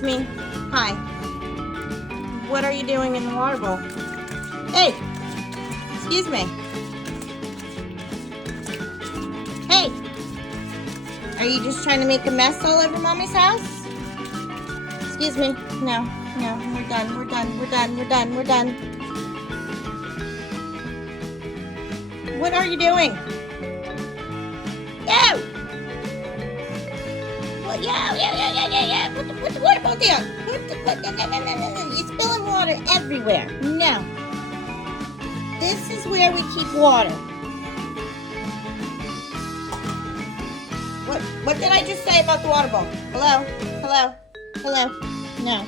Excuse me. Hi. What are you doing in the water bowl? Hey! Excuse me. Hey! Are you just trying to make a mess all over Mommy's house? Excuse me. No, we're done, we're done, we're done, we're done, we're done. What are you doing? Yo! Well, yeah. Put the water bowl down. No. You're spilling water everywhere. No. This is where we keep water. What did I just say about the water bowl? Hello? No.